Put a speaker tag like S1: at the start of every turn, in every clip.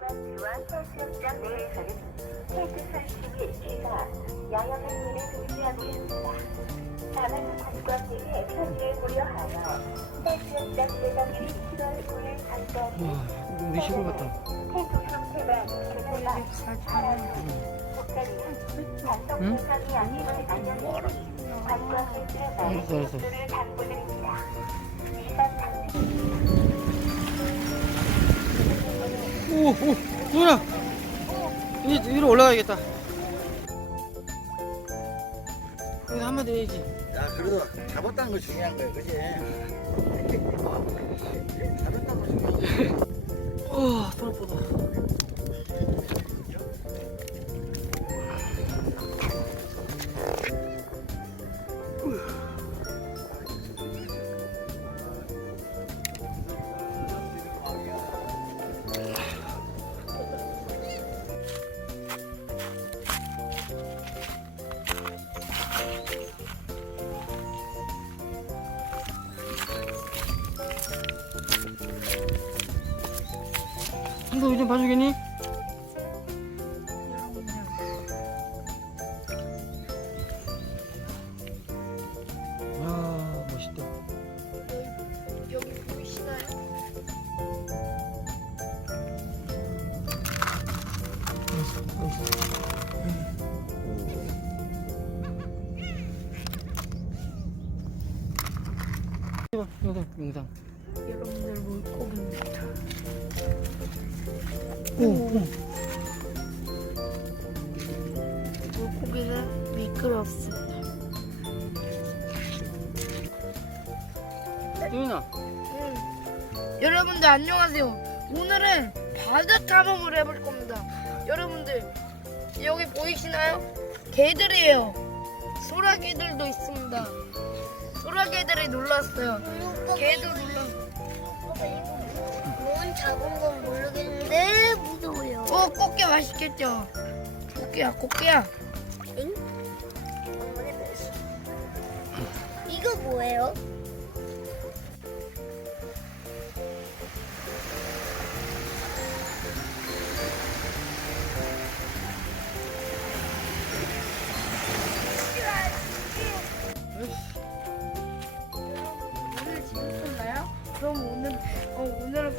S1: 버스와 해수욕장 내에서는 해수 설치물 취사, 야영 행위를 금지하고 있습니다. 다만 관광객의 편의를 고려하여 해수욕장 내장일이 7월 9일 전까지
S2: 와, 우리 시골 같다.
S1: 해수 상태가 그날과 파란 국가는 단독 대상이 아님을 알려주니 관광객들의
S2: 알았어.
S1: 말씀을 당부드립니다.
S2: 오, 오, 누나! 이 위로 올라가야겠다. 여기 한마디 해야지.
S3: 야, 그래도 잡았다는 거 중요한 거야, 그지?
S2: 너 요즘 봐주겠니? 아 멋있다.
S4: 여기 보이시나요?
S2: 해봐 영상 영상.
S4: 여러분들 물고기입니다.
S2: 오, 오.
S4: 물고기는 미끄럽습니다.
S2: 유인아.
S4: 음. 여러분들 안녕하세요. 오늘은 바다 탐험을 해볼 겁니다. 여러분들 여기 보이시나요? 개들이에요. 소라개들도 있습니다. 소라개들이 놀랐어요. 개도 놀랐.
S5: 뭔 작은 건 모르겠는데 무서워요.
S4: 어 꽃게 맛있겠죠? 꽃게야 꽃게야.
S5: 이거 뭐예요?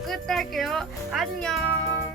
S4: 끝 할게요. 안녕.